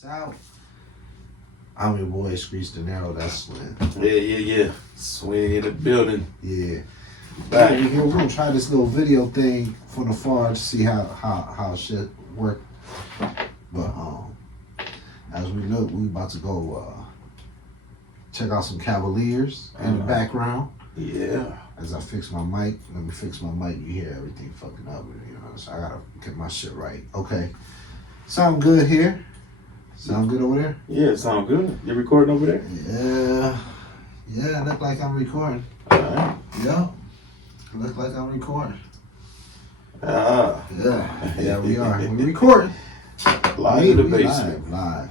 South. I'm your boy Screech, Dinero. That's Swinn. Yeah. Swinn in the building. Yeah. Back. We're gonna try this little video thing from afar to see how shit work. But as we look, we about to go check out some Cavaliers in the background. Yeah. As I fix my mic, let me fix my mic. You hear everything fucking up, so I gotta get my shit right. Okay. Sound good here? Sound good over there? Yeah, sound good. You recording over there? Yeah, look like I'm recording. Alright. Yeah, look like I'm recording. Yeah, we are. We recording. Live in the basement. Live.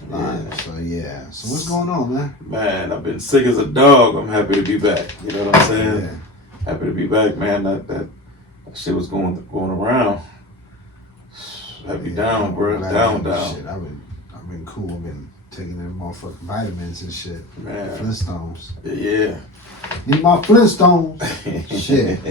Yeah. So what's going on, man? Man, I've been sick as a dog. I'm happy to be back. You know what I'm saying? Yeah. Happy to be back, man. That shit was going around. Had me down, bro. Down. Shit, I've been cool. I've been taking them motherfucking vitamins and shit. Man. Flintstones. Yeah. Need my Flintstones. Shit.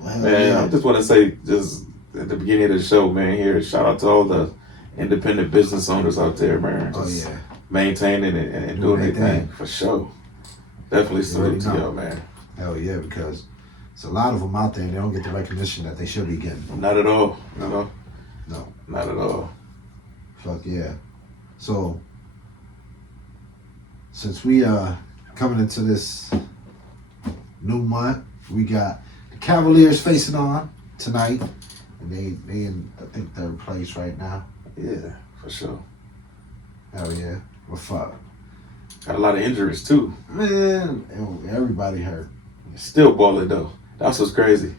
Well, Man, yeah. I just want to say, just at the beginning of the show, man, here, shout out to all the independent business owners out there, man. Just maintaining it and doing their thing, for sure. Definitely salute to y'all, man. Hell yeah, because there's a lot of them out there and they don't get the recognition that they should be getting. Not at all. No. Not at all. Fuck yeah. So, since we coming into this new month, we got the Cavaliers facing on tonight. And they in, I think, third place right now. Yeah, for sure. Hell yeah. Well, fuck. Got a lot of injuries, too. Man, everybody hurt. Still balling, though. That's what's crazy.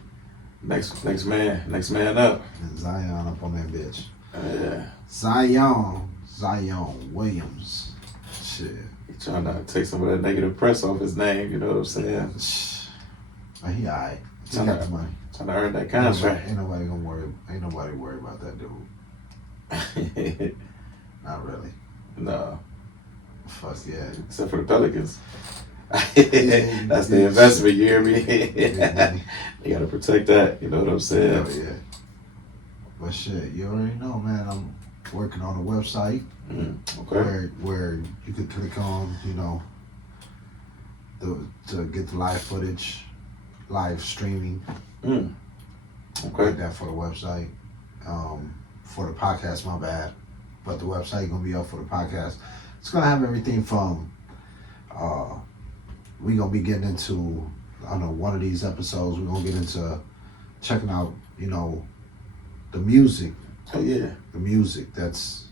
Next man up. And Zion up on that bitch. Yeah. Zion Williams. Shit. He trying to take some of that negative press off his name, you know what I'm saying? But he alright. He got the money. Trying to earn that contract. Ain't nobody worry about that dude. Not really. No. Fuck yeah. Except for the Pelicans. That's the investment, you hear me? You gotta protect that, you know what I'm saying? Hell yeah. But shit, you already know, man, I'm working on a website Okay. where you could click on, to get the live footage, live streaming. Okay. Like that for the website. For the podcast, my bad. But the website gonna be up for the podcast. It's gonna have everything from we gonna be getting into, I don't know, one of these episodes we're gonna get into checking out, the music. Oh yeah. The music that's,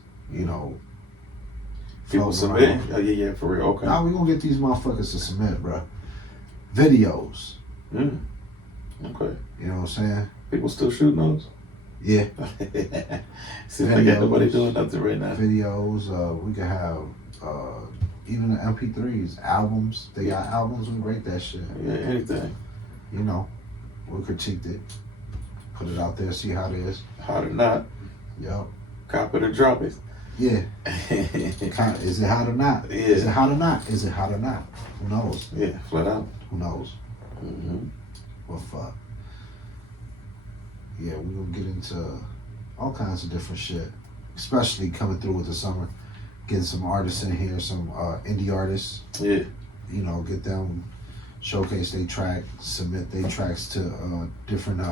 People submit. Oh yeah, for real. Okay. Now we gonna get these motherfuckers to submit, bro. Videos. Okay. You know what I'm saying? People still shooting those? Yeah. Seems like ain't nobody doing nothing right now. Videos, we could have even the MP3s, albums. They got albums, we rate that shit. Yeah, anything. We critiqued it, put it out there, see how it is. Hot or not. Yup. Cop it or drop it. Yeah. Is it hot or not? Yeah. Is it hot or not? Is it hot or not? Who knows? Yeah, flat out. Who knows? Well, fuck. Yeah, we're going to get into all kinds of different shit, especially coming through with the summer. Getting some artists in here, some indie artists. Yeah. Get them showcase their track, submit their tracks to different,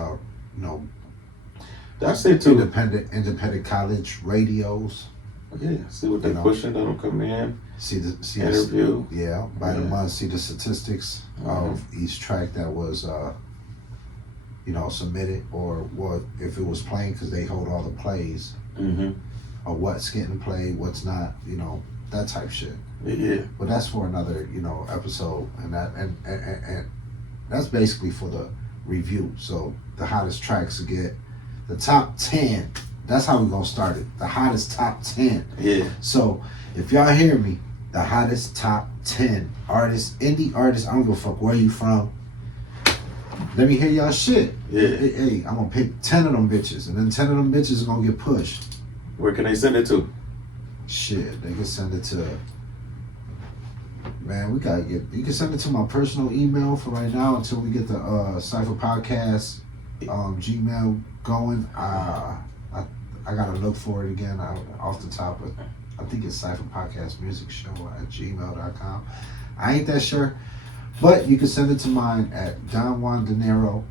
That's it too. Independent college radios. Yeah, see what they're pushing, that'll come in. See interview. By the month, see the statistics of each track that was, submitted, or what if it was playing, because they hold all the plays. Or what's getting played, what's not, that type shit. Yeah. But that's for another, episode, and and that's basically for the review. So the hottest tracks to get the top 10. That's how we're gonna start it. The hottest top 10. Yeah. So if y'all hear me, the hottest top 10 artists, indie artists, I don't give a fuck where you from. Let me hear y'all shit. Yeah. Hey, I'm gonna pick 10 of them bitches, and then 10 of them bitches are gonna get pushed. Where can they send it to? Shit, they can send it to, man, you can send it to my personal email for right now until we get the Cypha podcast Gmail going. I gotta look for it again. Off the top of, I think it's Cypha Podcast Music Show at gmail.com. I ain't that sure, but you can send it to mine at Dinero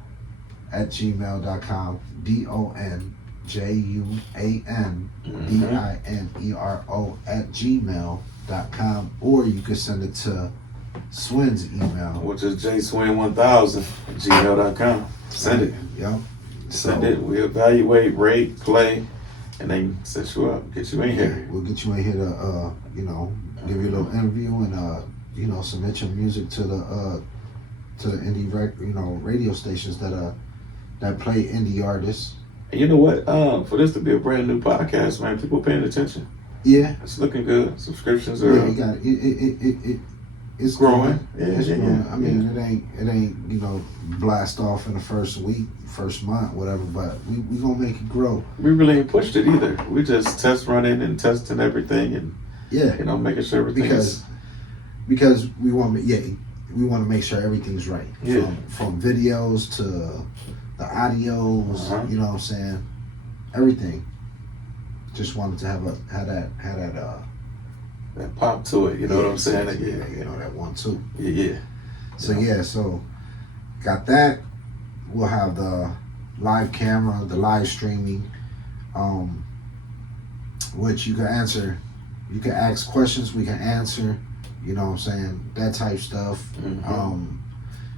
at gmail.com. DonJuandinero at gmail.com, or you can send it to Swinn's email, which is JSwinn1000 at gmail.com. Send it. Yep. Send it. We evaluate, rate, play, and then set you up, get you in here. We'll get you in here to, give you a little interview and, submit your music to the indie radio stations that play indie artists. And you know what? For this to be a brand new podcast, man, people paying attention. Yeah, it's looking good. Subscriptions are. Yeah, you got it. It's growing. It's growing. I mean, it ain't blast off in the first week, first month, whatever. But we gonna make it grow. We really ain't pushed it either. We just test running and testing everything and making sure everything because we want to make sure everything's right. Yeah. From videos to the audios, you know what I'm saying? Everything. Just wanted to have that pop to it, you know what I'm saying? That 1-2. Yeah. So got that. We'll have the live camera, the live streaming, which you can answer. You can ask questions, we can answer, you know what I'm saying? That type stuff.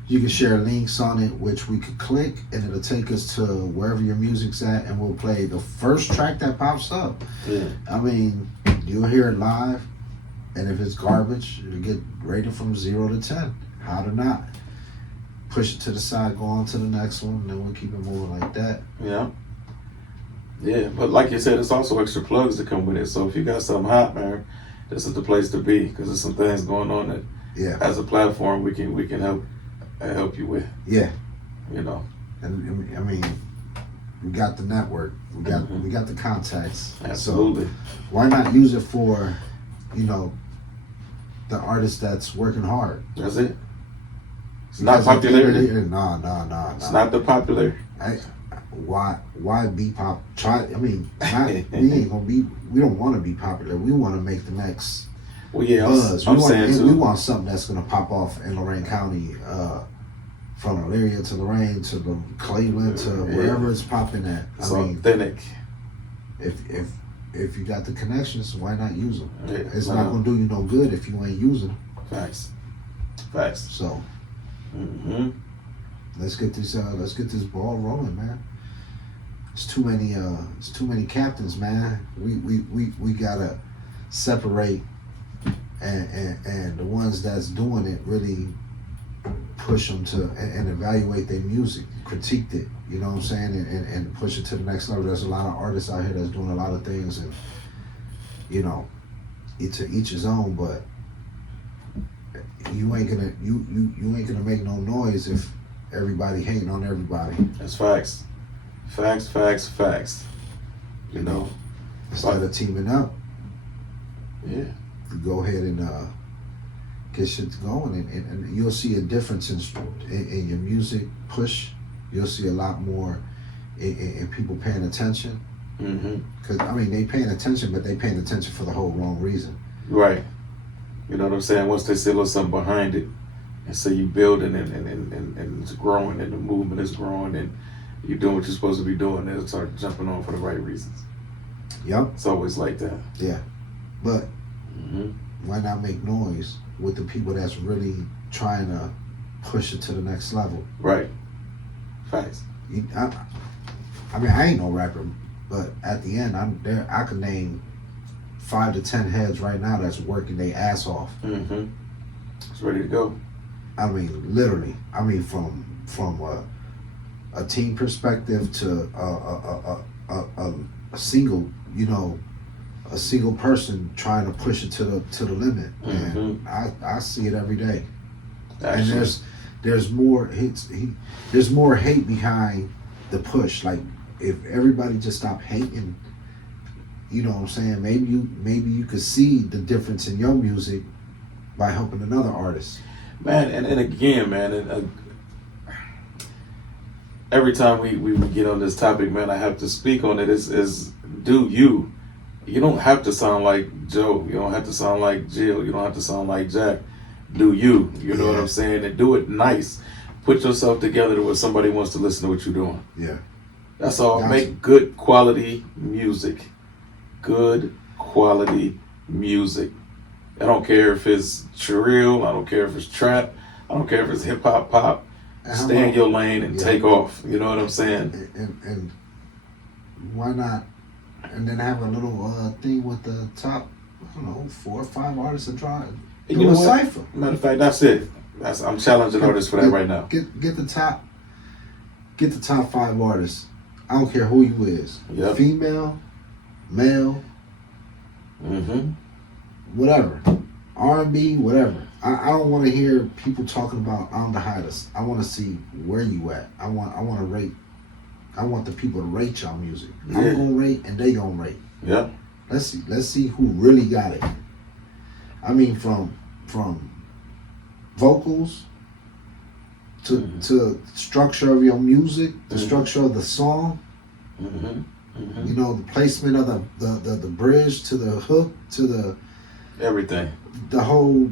You can share links on it, which we could click, and it'll take us to wherever your music's at, and we'll play the first track that pops up. Yeah. I mean, you'll hear it live, and if it's garbage, it'll get rated from 0 to 10. How to not. Push it to the side, go on to the next one, and then we'll keep it moving like that. Yeah. Yeah, but like you said, it's also extra plugs that come with it. So if you got something hot, man, this is the place to be, because there's some things going on that, as a platform, we can help you with. Yeah. And I mean, we got the network, we got the contacts. Absolutely. So why not use it for, the artist that's working hard? That's it. It's not popularity. No. It's not the popular. Why be pop? We ain't gonna be. We don't want to be popular. We want to make the next buzz. We want something that's gonna pop off in Lorain County, from Elyria to Lorain to the Cleveland to wherever it's popping at. It's authentic. If you got the connections, why not use them? Yeah, it's not gonna do you no good if you ain't using them. Facts. So, let's get this ball rolling, man. It's too many captains, man. We gotta separate and the ones that's doing it really push them to and evaluate their music, critique it, you know what I'm saying, and push it to the next level. There's a lot of artists out here that's doing a lot of things, and to each his own, but you ain't gonna make no noise if everybody hating on everybody. That's facts. Facts. Instead of teaming up, you go ahead and get shit going, and you'll see a difference in your music push. You'll see a lot more in people paying attention. Because they paying attention, but they paying attention for the whole wrong reason. Right. You know what I'm saying? Once they see a little something behind it, and so you building and it's growing, and the movement is growing, and you're doing what you're supposed to be doing, they'll start jumping on for the right reasons. Yep. It's always like that. Yeah. But why not make noise with the people that's really trying to push it to the next level? Right. Facts. I ain't no rapper, but at the end, I could name 5 to 10 heads right now that's working their ass off. It's ready to go. Literally. From a team perspective to a single, a single person trying to push it to the limit. And I see it every day. Actually. And there's more there's more hate behind the push. Like, if everybody just stopped hating, you know what I'm saying? Maybe you could see the difference in your music by helping another artist. Man, and again, man, every time we get on this topic, man, I have to speak on it. Is do you. You don't have to sound like Joe. You don't have to sound like Jill. You don't have to sound like Jack. Do you. You know what I'm saying? And do it nice. Put yourself together to where somebody wants to listen to what you're doing. Yeah. That's all. Make good quality music. Good quality music. I don't care if it's drill. I don't care if it's trap. I don't care if it's hip hop, pop. Stay in your lane and take off. You know what I'm saying? And why not? And then have a little thing with the top, I don't know, 4 or 5 artists and try you know a what? Cypha. Matter of fact, that's it. I'm challenging artists for that right now. Get the top 5 artists. I don't care who you is. Yep. Female, male, whatever. R&B, whatever. I don't want to hear people talking about I'm the hottest. I want to see where you at. I want to rate. I want the people to rate y'all music. Yeah. I'm gonna rate and they gonna rate. Yeah. Let's see who really got it. I mean, from vocals to structure of your music, the structure of the song. You know, the placement of the bridge to the hook to the everything. The whole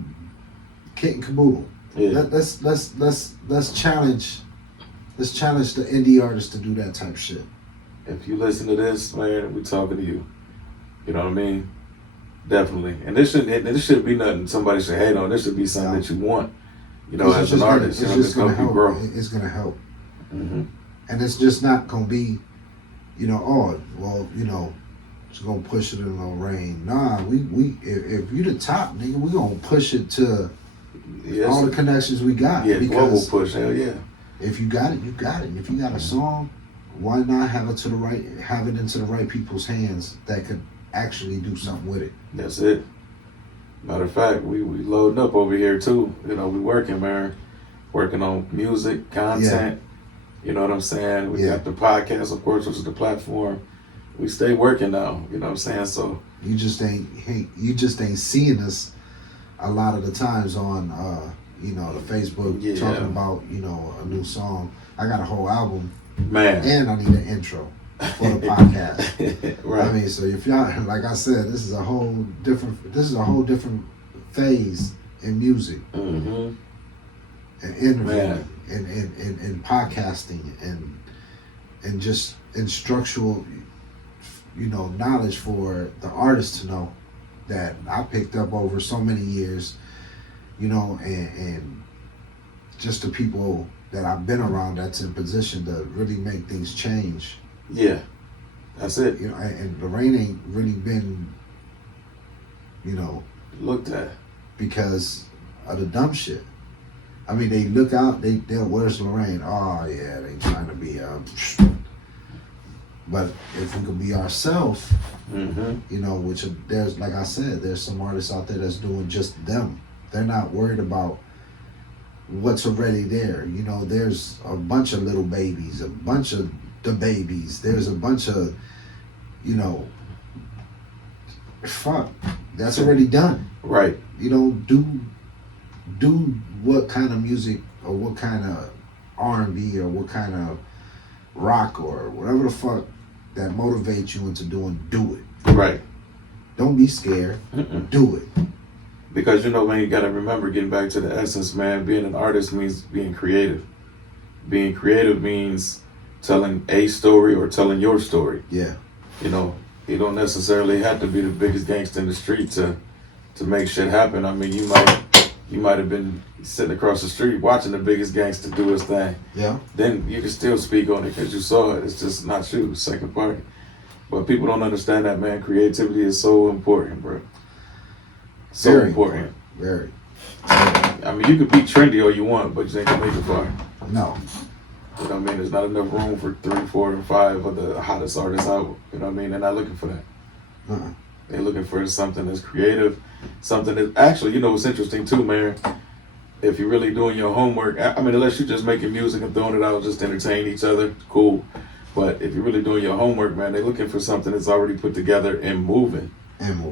kit and caboodle. Yeah. Let's challenge. Let's challenge the indie artists to do that type of shit. If you listen to this, man, we talking to you. You know what I mean? Definitely. And this shouldn't be nothing somebody should hate on. This should be something that you want. You know, as an artist, it's gonna help. Grow. It's gonna help. And it's just not gonna be, you know, oh, well, you know, it's gonna push it in the rain. Nah, we if you the top nigga, we gonna push it to all the connections we got. Yeah, global push. Hell yeah. If you got it, you got it. And if you got a song, why not have it into the right people's hands that could actually do something with it? That's it. Matter of fact, we loading up over here too. You know, we working, man. Working on music, content. Yeah. You know what I'm saying? We got the podcast, of course, which is the platform. We stay working now. You know what I'm saying? So you just ain't seeing us a lot of the times on you know, the Facebook talking about, you know, a new song. I got a whole album, man, and I need an intro for the podcast. Right. I mean, so if y'all, like I said, this is a whole different phase in music, and interviewing, and podcasting, and just instructional, you know, knowledge for the artist to know that I picked up over so many years. You know, and just the people that I've been around that's in position to really make things change. Yeah, that's it. You know, and Lorraine ain't really been, you know, looked at because of the dumb shit. I mean, they look out, they'll where's Lorraine? Oh yeah, they trying to be but if we could be ourselves, you know, which there's, like I said, there's some artists out there that's doing just them. They're not worried about what's already there. You know, there's a bunch of little babies, a bunch of the babies. There's a bunch of, you know, fuck, that's already done. Right. You know, do what kind of music or what kind of R&B or what kind of rock or whatever the fuck that motivates you into doing, do it. Right. Don't be scared. Do it. Because, you know, man, you got to remember, getting back to the essence, man, being an artist means being creative. Being creative means telling a story or telling your story. Yeah. You know, you don't necessarily have to be the biggest gangster in the street to make shit happen. I mean, you might have been sitting across the street watching the biggest gangster do his thing. Yeah. Then you can still speak on it because you saw it. It's just not you, second party. But people don't understand that, man. Creativity is so important, bro. So very important. Very. I mean, you could be trendy all you want, but you ain't gonna make it far. No. You know what I mean? There's not enough room for 3, 4, and 5 of the hottest artists out. You know what I mean? They're not looking for that. They're looking for something that's creative, something that actually, you know, what's interesting too, man. If you're really doing your homework, I mean, unless you're just making music and throwing it out just to entertain each other, cool. But if you're really doing your homework, man, they're looking for something that's already put together and moving.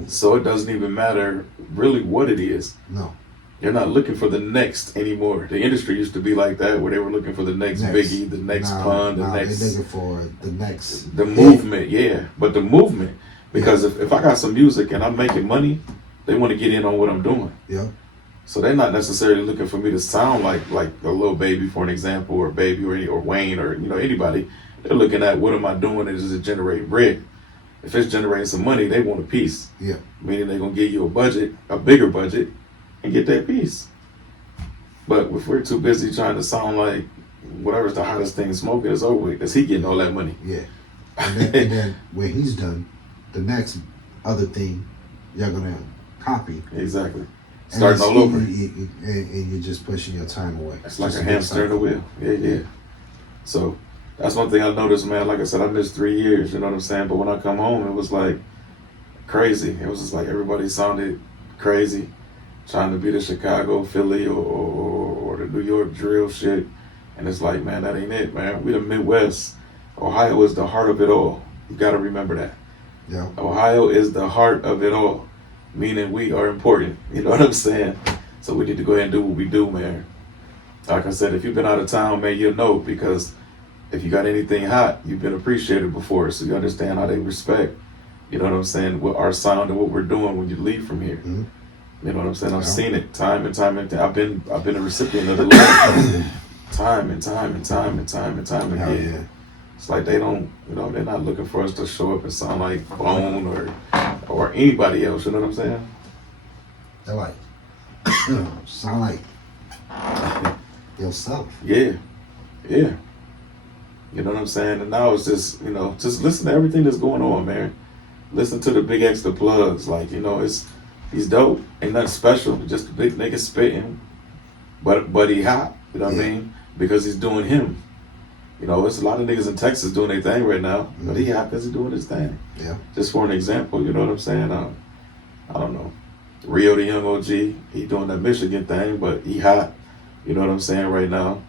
So it doesn't even matter really what it is. No. You're not looking for the next anymore. The industry used to be like that, where they were looking for the next Biggie, the next Pun, the next. They're looking for the next. The movement, yeah. But the movement, because if I got some music and I'm making money, they want to get in on what I'm doing. Yeah. So they're not necessarily looking for me to sound like a Lil Baby, for an example, or Baby, or Wayne, or anybody. They're looking at what am I doing? Does it generate bread? If it's generating some money, they want a piece. Yeah. Meaning they're gonna give you a bigger budget, and get that piece. But if we're too busy trying to sound like whatever's the hottest thing smoking, is over with, because he getting all that money. Yeah. And then when he's done, the next other thing you're gonna copy. Exactly. Starting all over. And you're just pushing your time away. It's like a hamster in a wheel. Yeah. So that's one thing I noticed, man. Like I said, I missed 3 years, you know what I'm saying? But when I come home, it was like crazy. It was just like everybody sounded crazy, trying to be the Chicago, Philly, or the New York drill shit. And it's like, man, that ain't it, man. We the Midwest. Ohio is the heart of it all. You got to remember that. Yeah. Ohio is the heart of it all, meaning we are important. You know what I'm saying? So we need to go ahead and do what we do, man. Like I said, if you've been out of town, man, you'll know, because if you got anything hot, you've been appreciated before, so you understand how they respect, you know what I'm saying, what our sound and what we're doing when you leave from here. Mm-hmm. You know what I'm saying? I've seen it time and time and time. I've been a recipient of the love time and time again. Yeah. It's like they don't, they're not looking for us to show up and sound like Bone or anybody else. You know what I'm saying? They're like, sound like yourself. Yeah. You know what I'm saying? And now it's just, just listen to everything that's going on, man. Listen to the big extra plugs. Like, he's dope. Ain't nothing special. Just a big nigga spitting. But he hot. You know what I mean? Because he's doing him. It's a lot of niggas in Texas doing their thing right now. But he hot because he's doing his thing. Yeah. Just for an example, you know what I'm saying? I don't know. Rio the Young OG, he doing that Michigan thing, but he hot. You know what I'm saying right now?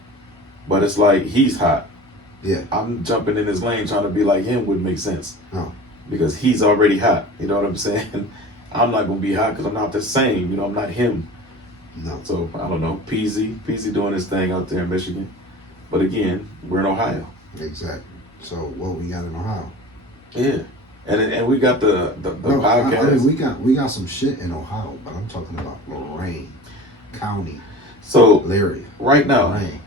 But it's like he's hot. Yeah. I'm jumping in his lane trying to be like him wouldn't make sense. No. Because he's already hot. You know what I'm saying? I'm not going to be hot because I'm not the same. I'm not him. No. So, I don't know. Peasy doing his thing out there in Michigan. But again, we're in Ohio. Exactly. So, what we got in Ohio? Yeah. And we got the podcast. I mean, we got some shit in Ohio, but I'm talking about Lorain County. So, area. Right now, Lorain.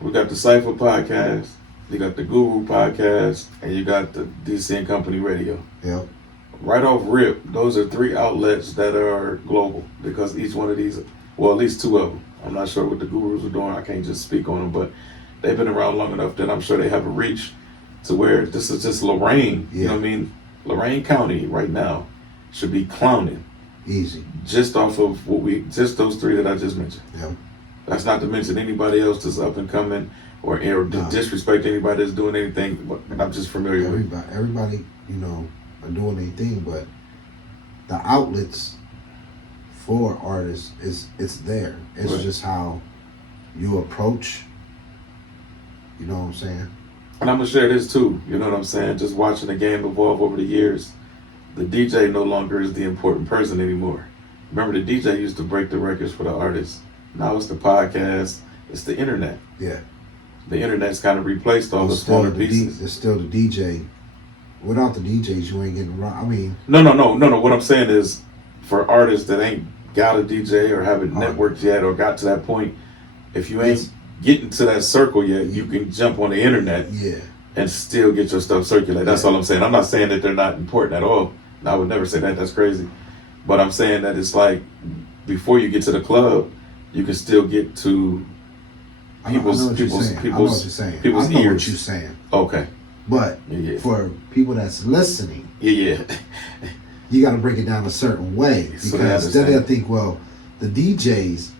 We got the Cypha podcast, you got the Guru podcast, and you got the DC and Company Radio. Yep. Right off rip, those are 3 outlets that are global, because each one of these, well, at least 2 of them. I'm not sure what the Gurus are doing. I can't just speak on them, but they've been around long enough that I'm sure they have a reach to where this is just Lorain. Yeah. You know what I mean? Lorain County right now should be clowning. Easy. Just off of just those 3 that I just mentioned. Yep. That's not to mention anybody else that's up and coming or disrespect anybody that's doing anything. But I'm just familiar with. Everybody, are doing their thing, but the outlets for artists it's there. It's right. Just how you approach. You know what I'm saying? And I'm gonna share this too. You know what I'm saying? Just watching the game evolve over the years, the DJ no longer is the important person anymore. Remember, the DJ used to break the records for the artists. Now it's the podcast, it's the internet. Yeah. The internet's kind of replaced all the smaller pieces. It's still the DJ. Without the DJs, you ain't getting around. I mean... No. What I'm saying is, for artists that ain't got a DJ or haven't networked yet or got to that point, if you ain't getting to that circle yet, you can jump on the internet and still get your stuff circulated. That's all I'm saying. I'm not saying that they're not important at all. I would never say that. That's crazy. But I'm saying that it's like, before you get to the club, you can still get to people's ears. I know what you're saying. Okay. But for people that's listening, you got to break it down a certain way, because then they'll think, well, the DJs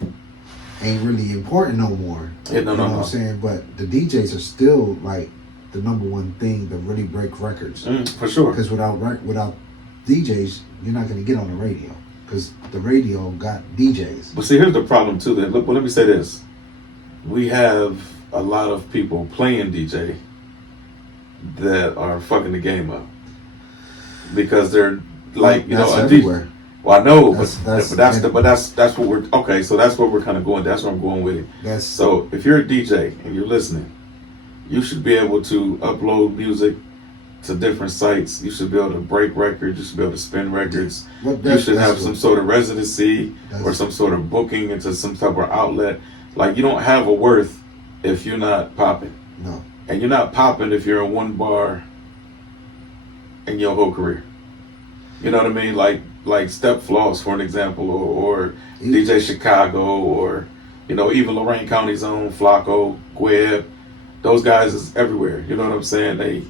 ain't really important no more. Yeah, you know what I'm saying? But the DJs are still like the number one thing to really break records. For sure. Because without DJs, you're not going to get on the radio, because the radio got DJs. But see, here's the problem too. Then let me say this: we have a lot of people playing DJ that are fucking the game up, because they're like, everywhere. Well, I know, but that's what we're okay. So that's what we're kind of going. That's where I'm going with it. So if you're a DJ and you're listening, you should be able to upload music to different sites. You should be able to break records. You should be able to spin records. You should have some sort of residency or some sort of booking into some type of outlet. Like, you don't have a worth if you're not popping. No. And you're not popping if you're in one bar in your whole career. You know what I mean? Like Step Floss, for an example, or DJ Chicago, or, you know, even Lorraine County's own Flacco, Gweb. Those guys is everywhere. You know what I'm saying? They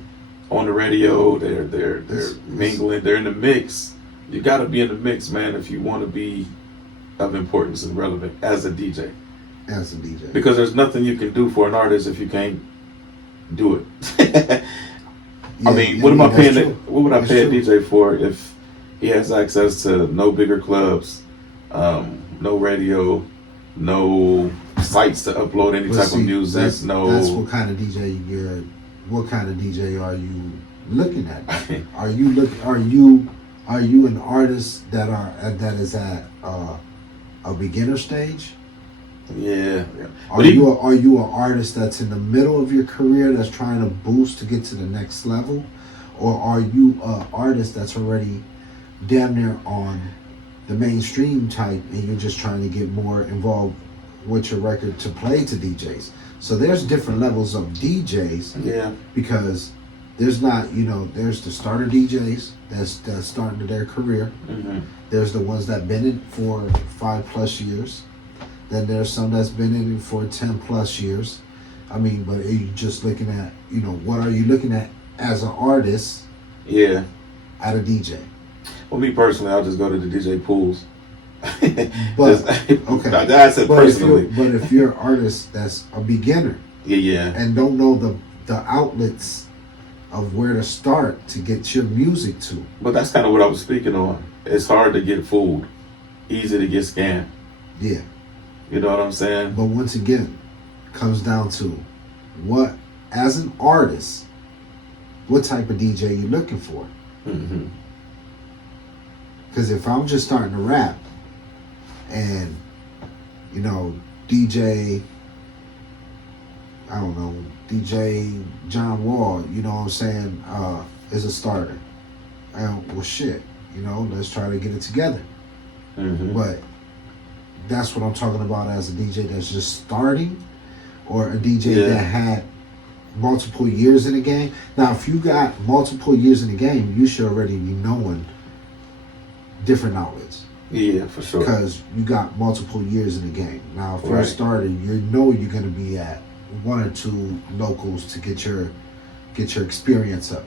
on the radio. They're mingling. They're in the mix. You got to be in the mix, man, if you want to be of importance and relevant as a DJ. As a DJ. Because there's nothing you can do for an artist if you can't do it. I mean, what am I paying? What would I pay a DJ for if he has access to no bigger clubs, no radio, no sites to upload any type of music? That's what kind of DJ you're. What kind of DJ are you looking at? Are you an artist that is at a beginner stage? Yeah. Are you an artist that's in the middle of your career that's trying to boost to get to the next level, or are you an artist that's already damn near on the mainstream type and you're just trying to get more involved with your record to play to DJs? So there's different levels of DJs. Yeah. Because there's not, there's the starter DJs that's starting their career. Mm-hmm. There's the ones that been in for 5+ years. Then there's some that's been in it for 10+ years. I mean, but are you just looking at, what are you looking at as an artist? Yeah. At a DJ? Well, me personally, I'll just go to the DJ pools. But okay, I said personally. But if you're an artist that's a beginner, yeah, and don't know the outlets of where to start to get your music to. But that's kind of what I was speaking on. It's hard to get fooled, easy to get scammed. Yeah, you know what I'm saying. But once again, comes down to what, as an artist, what type of DJ you looking for. Mm-hmm. Because if I'm just starting to rap, and DJ John Wall, you know what I'm saying, is a starter. And well, shit, let's try to get it together. Mm-hmm. But that's what I'm talking about as a DJ that's just starting, or a DJ that had multiple years in the game. Now, if you got multiple years in the game, you should already be knowing different outlets. Yeah, for sure. Because you got multiple years in the game. Now, if you're a starter, you're going to be at 1 or 2 locals to get your experience up.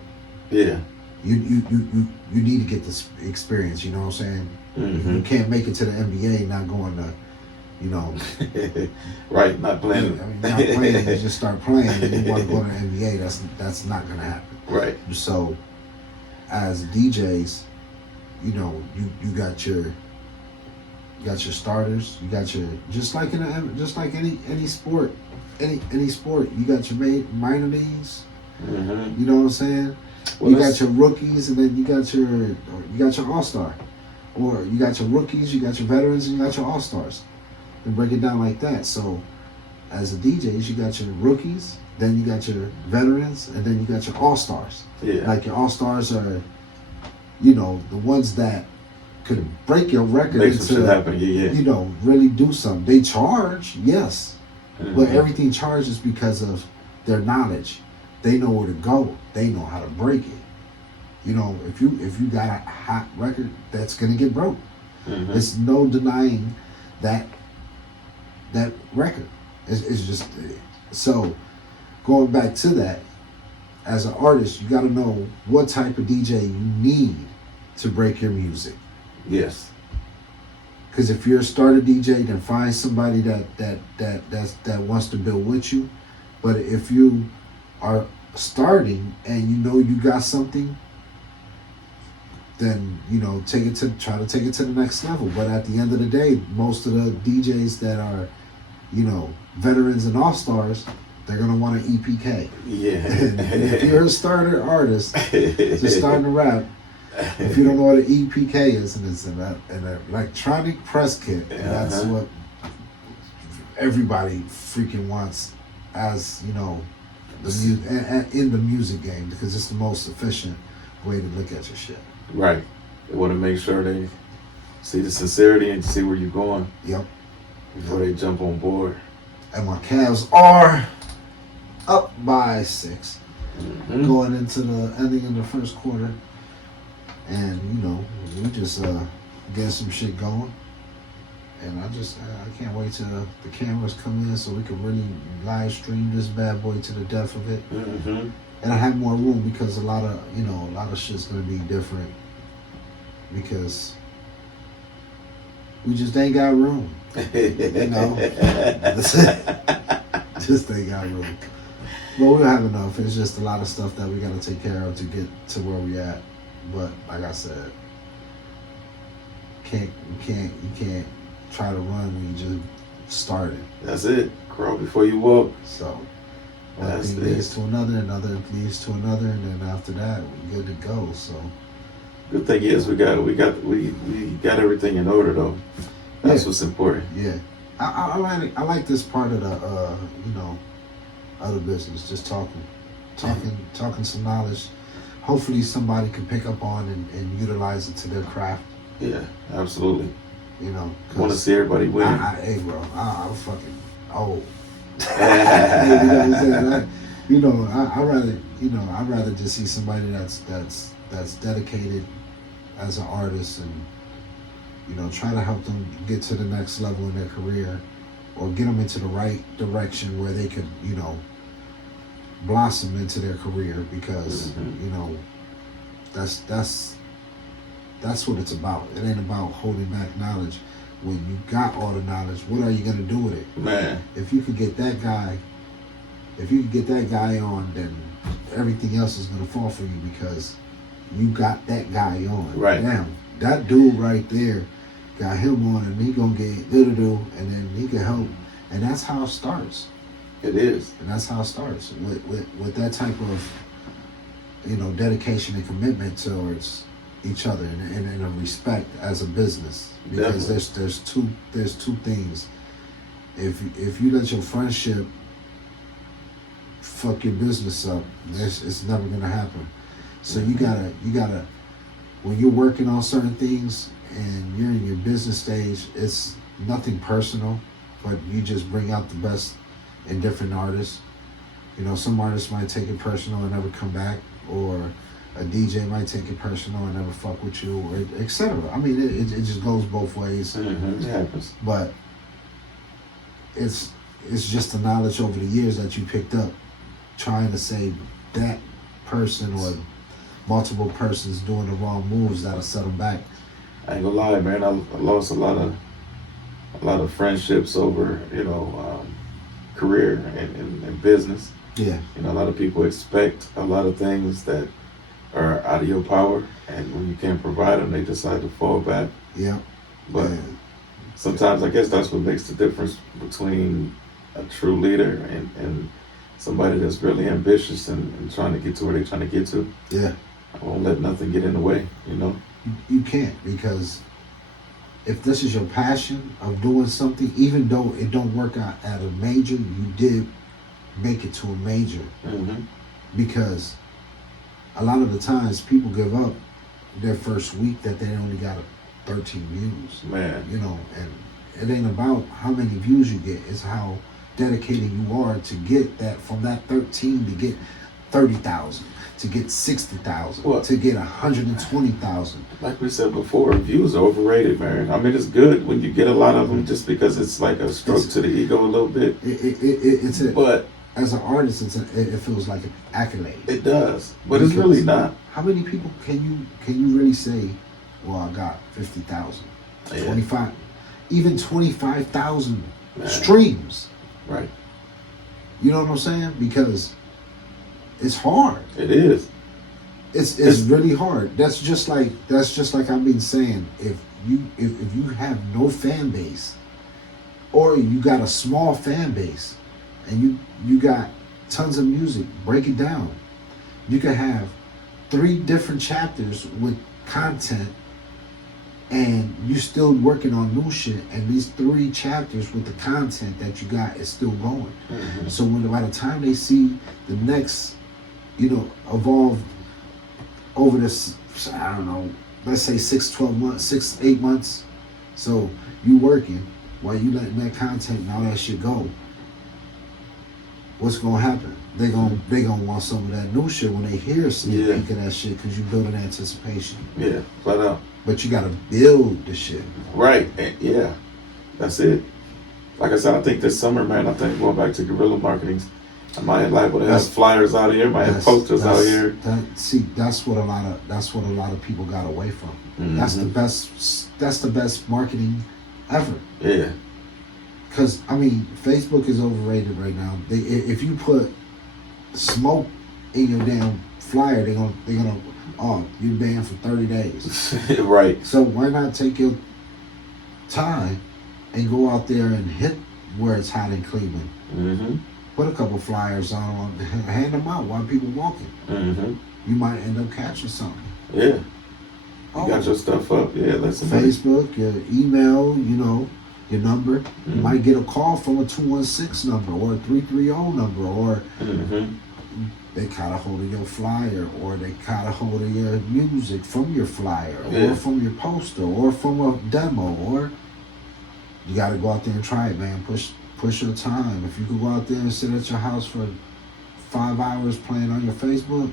Yeah. You need to get this experience. You know what I'm saying? Mm-hmm. You can't make it to the NBA not going to, right? Not playing. I mean, not playing. You just start playing, and you want to go to the NBA. That's not going to happen. Right. So, as DJs, you got your starters. You got your just like any sport, any sport. You got your minor leagues. Mm-hmm. You know what I'm saying? Well, you got your rookies, and then you got your all-star, or you got your rookies, you got your veterans, and you got your all-stars. And break it down like that. So, as a DJ, you got your rookies, then you got your veterans, and then you got your all-stars. Yeah. Like your all-stars are, the ones that could break your record make some shit happen. Yeah. Really do something. They charge, yes, mm-hmm. but everything charges because of their knowledge. They know where to go. They know how to break it. If you got a hot record, that's gonna get broke. Mm-hmm. There's no denying that record. It's just so. Going back to that, as an artist, you got to know what type of DJ you need to break your music. Yes. Because if you're a starter DJ, then find somebody that wants to build with you. But if you are starting and you got something, then try to take it to the next level. But at the end of the day, most of the DJs that are veterans and all stars, they're gonna want an EPK. Yeah. And if you're a starter artist just starting to rap, If you don't know what an EPK is, and it's an electronic press kit, and that's what everybody freaking wants, as you know, and in the music game, because it's the most efficient way to look at your shit. Right. They want to make sure they see the sincerity and see where you're going. Yep. Before they jump on board. And my Cavs are up by 6, going into the ending of the first quarter. And, you know, we just get some shit going. And I can't wait till the cameras come in so we can really live stream this bad boy to the death of it. And I have more room because a lot of shit's going to be different. Because we just ain't got room. You know? Just ain't got room. But we'll have enough. It's just a lot of stuff that we got to take care of to get to where we at. But like I said, you can't try to run when you just started. That's it. Crawl before you walk. So one thing leads to another leads to another, and then after that we're good to go. So good thing is we got everything in order though. That's what's important. Yeah. I like this part of the of the business. Just talking some knowledge. Hopefully somebody can pick up on and utilize it to their craft. Yeah, absolutely. You know, want to see everybody win. Hey, bro, I'm fucking old. You know what I'm saying? I'd rather just see somebody that's dedicated as an artist and, you know, try to help them get to the next level in their career or get them into the right direction where they could, you know, blossom into their career because, you know, that's what it's about. It ain't about holding back knowledge. When you got all the knowledge, what are you gonna do with it? Man. If you could get that guy on, then everything else is gonna fall for you because you got that guy on. Right. Damn, that dude right there got him on, and he gonna get little, and then he can help, and that's how it starts. It is. And that's how it starts with that type of, you know, dedication and commitment towards each other and a respect as a business. Because there's two things. If you let your friendship fuck your business up, it's never gonna happen. So you gotta when you're working on certain things and you're in your business stage, it's nothing personal, but you just bring out the best in different artists. You know, some artists might take it personal and never come back, or a DJ might take it personal and never fuck with you, or etc. I mean, it just goes both ways. It happens. But it's just the knowledge over the years that you picked up, trying to say that person or multiple persons doing the wrong moves that'll set them back. I ain't gonna lie, man. I lost a lot of friendships over, you know, career and business. Yeah. You know, a lot of people expect a lot of things that are out of your power, and when you can't provide them, they decide to fall back. Yeah. But sometimes I guess that's what makes the difference between a true leader and somebody that's really ambitious and trying to get to where they're trying to get to. Yeah. I won't let nothing get in the way, you know? You can't, because if this is your passion of doing something, even though it don't work out at a major, you did make it to a major. Because a lot of the times people give up their first week that they only got 13 views. Man. You know, and it ain't about how many views you get, it's how dedicated you are to get that, from that 13 to get 30,000, to get 60,000, to get 120,000. Like we said before, views are overrated, man. I mean, it's good when you get a lot of them, just because it's like a stroke to the ego a little bit. But as an artist, it feels like an accolade. It does, but it's really not. How many people can you really say, well, I got 50,000, 25, even 25,000 streams? Right. You know what I'm saying? Because it's hard. It is. It's really hard. That's just like I've been saying. If you have no fan base, or you got a small fan base, and you got tons of music, break it down. You could have 3 different chapters with content, and you still working on new shit, and these 3 chapters with the content that you got is still going. So by the time they see the next, evolve over this, I don't know, let's say 8 months. So you working while you letting that content and all that shit go. What's gonna happen? They gonna want some of that new shit when they hear a sneak peek of that shit, because you building anticipation. Yeah, flat out. But you gotta build the shit. Right. Yeah. That's it. Like I said, I think this summer, man, going back to guerrilla marketing, I might have liable to have flyers out here, might have posters out here. That's what a lot of people got away from. That's the best marketing ever. Yeah. Because Facebook is overrated right now. If you put smoke in your damn flyer, they're gonna you're banned for 30 days. Right. So why not take your time and go out there and hit where it's hot in Cleveland? Put a couple flyers on, hand them out while people walking. You might end up catching something. Yeah. You got your stuff up. Yeah, listen. Facebook, your email, your number. You might get a call from a 216 number or a 330 number, or they caught a hold of your flyer, or they caught a hold of your music from your flyer, or from your poster, or from a demo, or you got to go out there and try it, man. Push your time. If you could go out there and sit at your house for 5 hours playing on your Facebook,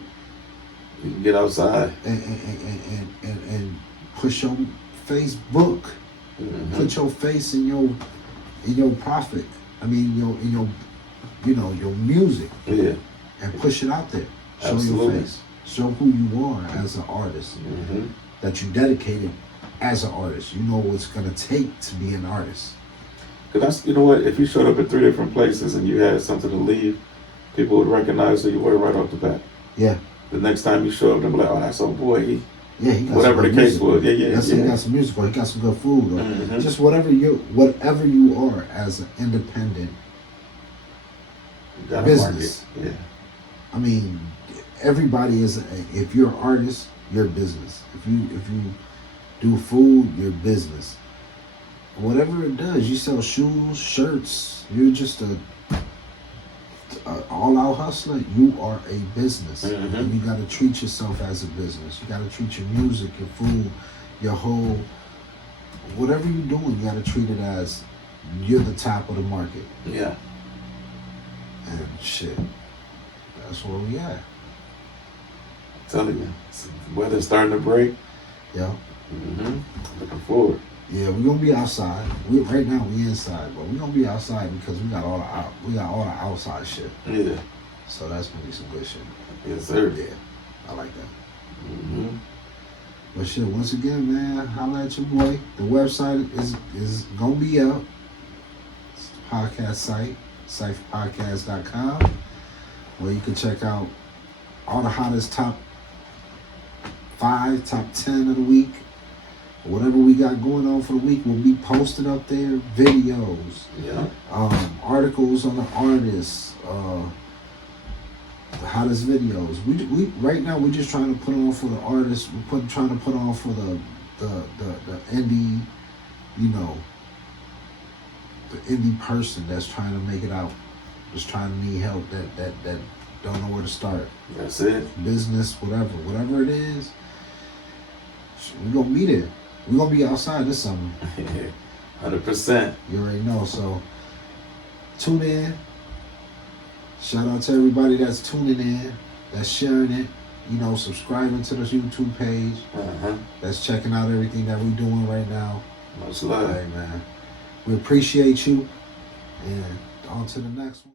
you can get outside and push your Facebook. Put your face in your profit. In your music. Yeah. And push it out there. Show your face. Show who you are as an artist. That you dedicated as an artist. You know what it's gonna take to be an artist. Cause you know what? If you showed up at 3 different places and you had something to leave, people would recognize who you were right off the bat. Yeah. The next time you show up, they'll be like, "Oh, that's old boy." He got whatever the case was. Yeah. He got some music, or he got some good food, or just whatever you are as an independent business. Yeah. Everybody is. If you're an artist, you're business. If you do food, you're business. Whatever it does, you sell shoes, shirts. You're just a all-out hustler. You are a business, and you got to treat yourself as a business. You got to treat your music, your food, your whole whatever you're doing. You got to treat it as you're the top of the market. Yeah. And shit, that's where we at. I'm telling you, weather's starting to break. Yeah. Looking forward. Yeah, we're gonna be outside. Right now we inside, but we're gonna be outside because we got all the outside shit. Yeah. So that's gonna be some good shit. Yes, sir. Yeah, I like that. But shit, once again, man, holla at your boy. The website is gonna be out. It's the podcast site, cyphapodcast.com, where you can check out all the hottest top 5, top 10 of the week. Whatever we got going on for the week will be posted up there. Videos, articles on the artists, the hottest videos. We right now we're just trying to put on for the artists. We're trying to put on for the indie, the indie person that's trying to make it out, just trying to need help, that don't know where to start. That's it. Business, whatever it is. We're gonna be there. We're going to be outside this summer. 100%. You already know. So, tune in. Shout out to everybody that's tuning in, that's sharing it, subscribing to the YouTube page, that's checking out everything that we're doing right now. Much love. Hey, man. We appreciate you. And on to the next one.